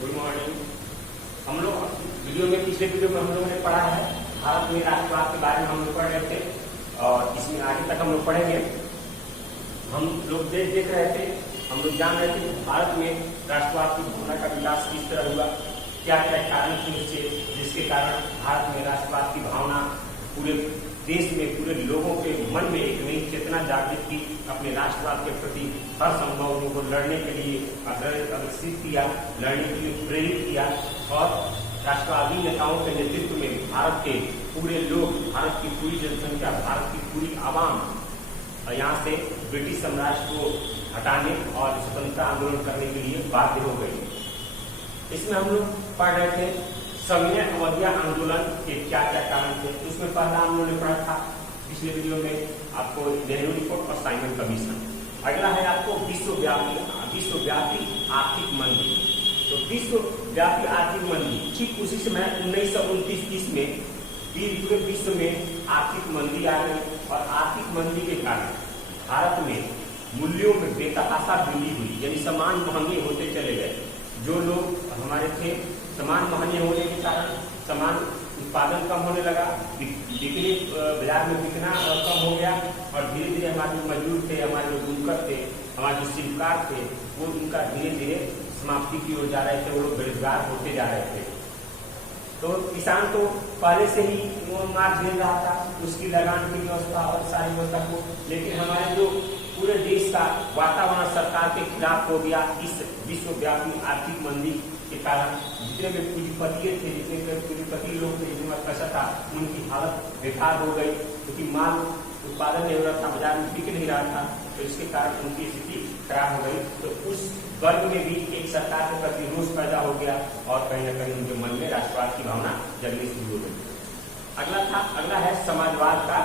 Good morning. हम लोग video में पिछले वीडियो में हम लोगों ने पढ़ा है भारत में राष्ट्रवाद के बारे में हम लोग पढ़ रहे थे और इसमें आगे तक हम लोग पढ़ेंगे। हम लोग देख रहे थे, हम लोग जान रहे थे कि भारत में राष्ट्रवाद की भावना का विकास किस तरह हुआ, क्या क्या कारण थे उससे जिसके कारण भारत में राष्ट्रवाद की भावना पूरे देश में पूरे लोगों के मन में एक नई चेतना जागृत की, अपने राष्ट्रवाद के प्रति हर संभव उनको लड़ने के लिए अग्रसित किया, लड़ने के लिए प्रेरित किया और राष्ट्रवादी नेताओं के नेतृत्व में भारत के पूरे लोग, भारत की पूरी जनसंख्या, भारत की पूरी आवाम यहाँ से ब्रिटिश साम्राज्य को हटाने और स्वतंत्रता आंदोलन करने के लिए बाध्य हो गई। इसमें हम लोग पढ़ रहे थे सविनय अवज्ञा आंदोलन के क्या क्या कारण थे। उसमें पहला हम लोगों ने पढ़ा था पिछले वीडियो में आपको नेहरू रिपोर्ट और साइमन कमीशन। अगला है आपको विश्वव्यापी आर्थिक मंदी। तो विश्वव्यापी आर्थिक मंदी ठीक उसी समय 1929-30 में पूरे विश्व में आर्थिक मंदी आ गई और आर्थिक मंदी के कारण भारत में मूल्यों में बेतहाशा वृद्धि हुई, यानी सामान महंगे होते चले गए। जो लोग हमारे थे, सामान महंगे होने के कारण सामान उत्पादन कम होने लगा, बिक्री बाजार में बिकना कम हो गया और धीरे धीरे हमारे जो मजदूर थे, हमारे जो बुनकर थे, हमारे जो शिल्पकार थे, वो उनका धीरे धीरे समाप्ति की ओर जा रहे थे, वो लोग बेरोजगार होते जा रहे थे। तो किसान तो पहले से ही वो मार झेल रहा था, उसकी लगान की व्यवस्था और सारी व्यवस्था को, लेकिन हमारे जो पूरे देश का वातावरण सरकार के खिलाफ हो गया इस विश्वव्यापी आर्थिक मंदी के कारण। जितने भी पूंजीपति थे, जितने भी पूंजीपति लोग थे, जिनमें पैसा था, उनकी हालत बेकार हो गई क्योंकि माल उत्पादन नहीं हो रहा था, बाजार में बिक नहीं रहा था, तो इसके कारण उनकी स्थिति खराब हो गई। तो उस वर्ग में भी एक सरकार के प्रति रोष पैदा हो गया और कहीं न कहीं उनके मन में राष्ट्रवाद की भावना जगनी शुरू हो गई। अगला है समाजवाद का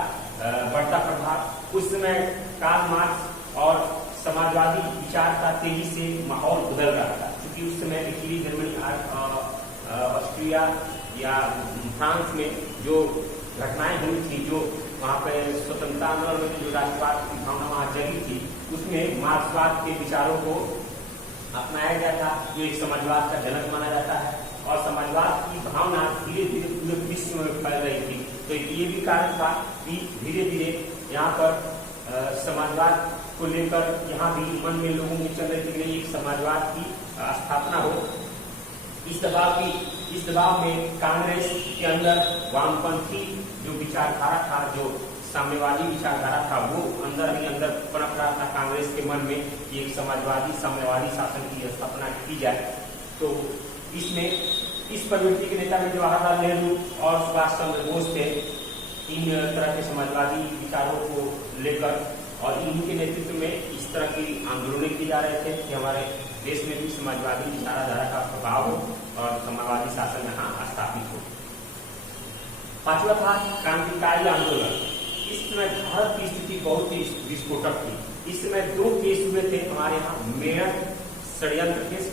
बढ़ता प्रभाव। उस समय कार्ल मार्क्स और समाजवादी विचार का तेजी से माहौल बदल रहा था क्योंकि उस समय इटली, जर्मनी, ऑस्ट्रिया या फ्रांस में जो घटनाएं हुई थी, जो वहाँ पे स्वतंत्रता आंदोलन में जो राष्ट्रवाद की भावना वहाँ जगी थी, उसमें मार्क्सवाद के विचारों को अपनाया गया था, जो एक समाजवाद का जनक माना जाता है और समाजवाद की भावना धीरे धीरे पूरे विश्व में फैल रही थी। तो ये भी कारण था कि धीरे धीरे यहाँ पर समाजवाद को लेकर यहाँ भी मन में लोगों में चल रही थी एक समाजवाद की स्थापना हो। इस दबाव में कांग्रेस के अंदर वामपंथी जो विचारधारा था, जो साम्यवादी विचारधारा था, वो अंदर ही अंदर पनप रहा था कांग्रेस के मन में कि एक समाजवादी साम्यवादी शासन की स्थापना की जाए। तो इसमें इस प्रवृत्ति के नेता में जवाहरलाल नेहरू और सुभाष चंद्र बोस थे। इन तरह के समाजवादी विचारों को लेकर और इनके नेतृत्व में इस तरह की आंदोलन किए जा रहे थे कि हमारे देश में भी समाजवादी विचारधारा का प्रभाव हो और समाजवादी शासन यहाँ स्थापित हो। पांचवा था क्रांतिकारी आंदोलन। इस समय भारत की स्थिति बहुत ही विस्फोटक थी। इस समय दो केस हुए थे हमारे यहाँ, मेरठ षड्यंत्र केस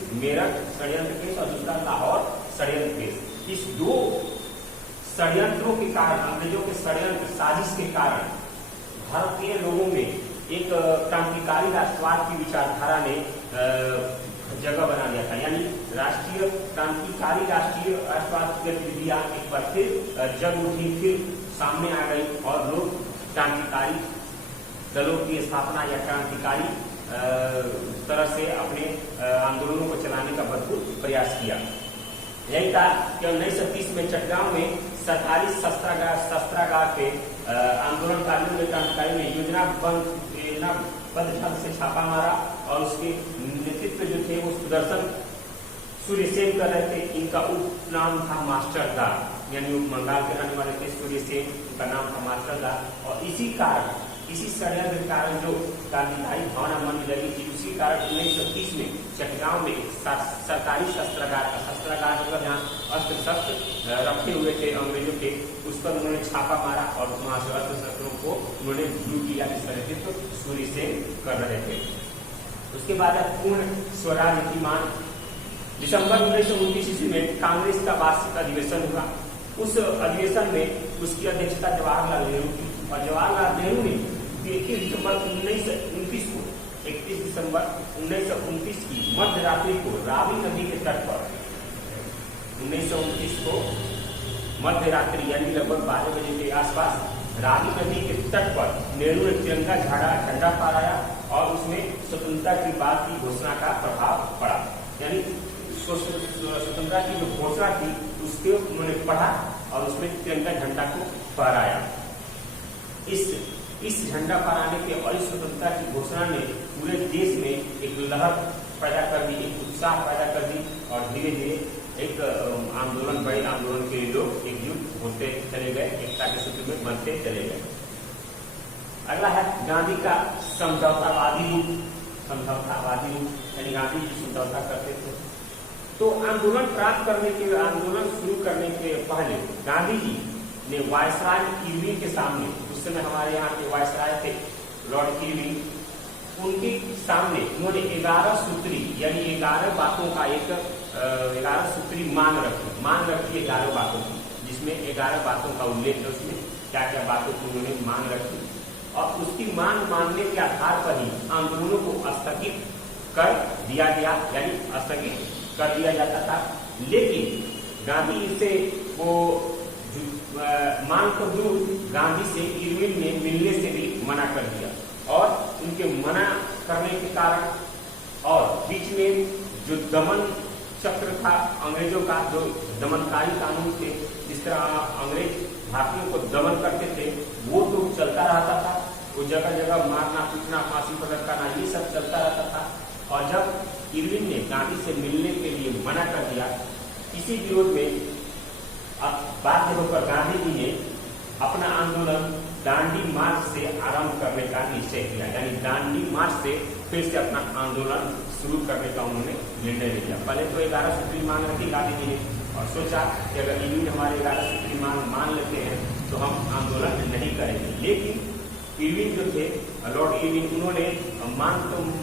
और दूसरा लाहौर षड्यंत्र केस। इस दो षड्यंत्रों के कारण, अंग्रेजों के षड्यंत्र साजिश के कारण भारतीय लोगों में एक क्रांतिकारी राष्ट्रवाद की विचारधारा ने जगह बना लिया था, यानी क्रांतिकारी राष्ट्रवाद की गतिविधियां एक बार फिर जग उठी, फिर सामने आ गई और लोग क्रांतिकारी दलों की स्थापना या क्रांतिकारी तरह से अपने आंदोलनों को चलाने का भरपूर प्रयास किया। यही था कि 1930 में चटगांव में सरकारी शस्त्रागार पे आंदोलनकारियों ने, क्रांतिकारियों ने योजनाबद्ध ढंग से छापा मारा और उसके नेतृत्व जो थे वो सुदर्शन सूर्यसेन कर रहे थे। इनका उपनाम था मास्टर दा, यानी वो बंगाल के रहने वाले थे सूर्यसेन, उनका नाम था मास्टर दा। और इसी षड्यंत्र के कारण जो क्रांतिकारी भावना मन में लगी थी, उसी कारण 1930 में चटगांव में सरकारी शस्त्रागार मतलब जहाँ अस्त्र शस्त्र रखे हुए थे अंग्रेजों के, उस पर उन्होंने छापा मारा और वहां से अस्त्र शस्त्रों को उन्होंने ब्लू किया, जिसका नेतृत्व सूर्यसेन कर रहे थे। उसके बाद पूर्ण स्वराज नीतिमान। दिसंबर 1929 ईस्वी में कांग्रेस का वार्षिक अधिवेशन हुआ। उस अधिवेशन में उसकी अध्यक्षता जवाहरलाल नेहरू की और जवाहरलाल नेहरू ने 31 दिसंबर 1929 को 31 दिसंबर 1929 की मध्य रात्रि को रावी नदी के तट पर 1929 को मध्य रात्रि यानी लगभग 12 बजे के आसपास रावी नदी के तट पर नेहरू ने तिरंगा झंडा फहराया और उसमें स्वतंत्रता की बात की घोषणा का प्रभाव पड़ा। यानी स्वतंत्रता की जो घोषणा थी उसके उन्होंने पढ़ा और उसमें तिरंगा झंडा को फहराया। इस झंडा फहराने के और इस स्वतंत्रता की घोषणा ने पूरे देश में एक लहर पैदा कर दी, एक उत्साह पैदा कर दी और धीरे धीरे एक आंदोलन, बड़े आंदोलन के लिए लोग एकजुट होते चले गए, एकता के सूत्र में बनते चले गए। अगला है गांधी का समझौतावादी रूप। समझौतावादी रूप यानी गांधी जी समझौता करते थे। तो आंदोलन शुरू करने के पहले गांधी जी ने वायसराय इरविन के सामने, उस समय हमारे यहाँ के वायसराय थे लॉर्ड इरविन, उनके सामने उन्होंने 11 सूत्री यानी 11 बातों का एक 11 सूत्री मांग रखी 11 बातों की, जिसमें 11 बातों का उल्लेख है। उसमें क्या क्या बातों की उन्होंने मांग रखी और उसकी मांग मानने के आधार पर ही आंदोलनों को स्थगित कर दिया गया, यानी स्थगित कर दिया जाता था। लेकिन गांधी से वो मांग को दूर गांधी से इरविन ने मिलने से भी मना कर दिया और उनके मना करने के कारण और बीच में जो दमन चक्र था अंग्रेजों का, जो दमनकारी कानून थे, जिस तरह अंग्रेज भारतीयों को दमन करते थे, वो तो चलता रहता था। वो जगह जगह मारना, पीटना, फांसी पर लटकाना, ये सब चलता रहता था। और जब इरविन ने गांधी से मिलने के लिए मना कर दिया, इसी विरोध में अब बाध्य होकर गांधी जी ने अपना आंदोलन दांडी मार्च से आरंभ करने का निश्चय किया। यानी दांडी मार्च से फिर से अपना आंदोलन शुरू करने का उन्होंने निर्णय लिया। पहले तो 11 सूत्री मांग रखी गांधी जी ने और सोचा कि अगर इरविन हमारे 11 सूत्री मांग मान लेते हैं तो हम आंदोलन नहीं करेंगे। लेकिन इरविन जो थे, लॉर्ड इरविन, उन्होंने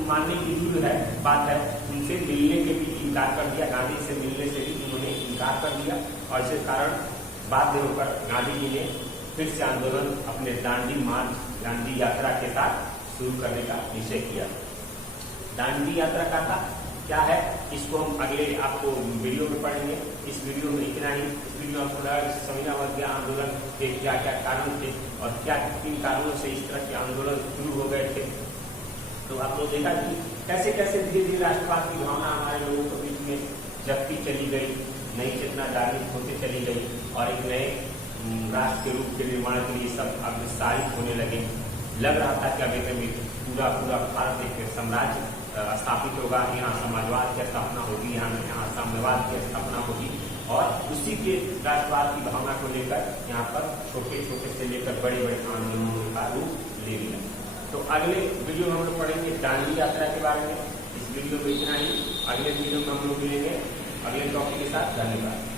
मानने की दूर है बात है, उनसे मिलने के भी इनकार कर दिया। गांधी से मिलने से भी उन्होंने इनकार कर दिया और इसी कारण बाध्य होकर गांधी जी ने फिर से आंदोलन अपने दांडी मार्च, दांडी यात्रा के साथ शुरू करने का निश्चय किया। दांडी यात्रा का था क्या है, इसको हम अगले आपको वीडियो में पढ़ेंगे। इस वीडियो में इतना ही। इस वीडियो में थोड़ा समझना होगा कि आंदोलन के क्या क्या कारण थे और क्या किन कारणों से इस तरह के आंदोलन शुरू हो गए थे। तो आप लोग देखा कि कैसे कैसे धीरे धीरे राष्ट्रवाद की भावना हमारे लोगों के बीच में जगती चली गई, नई चेतना जागृत होती चली गई और एक नए राष्ट्र के रूप के निर्माण के लिए सब अब विस्तारित होने लगे। लग रहा था कि अभी कभी पूरा भारत एक साम्राज्य स्थापित होगा, यहाँ समाजवाद की स्थापना होगी, यहाँ साम्यवाद की स्थापना होगी और उसी के राष्ट्रवाद की भावना को लेकर यहाँ पर छोटे छोटे से लेकर बड़े बड़े आंदोलनों का रूप ले लिया। तो अगले वीडियो में हम लोग पढ़ेंगे दांडी यात्रा के बारे में। इस वीडियो में इतना ही। अगले वीडियो में हम लोग मिलेंगे अगले टॉपिक के साथ। धन्यवाद।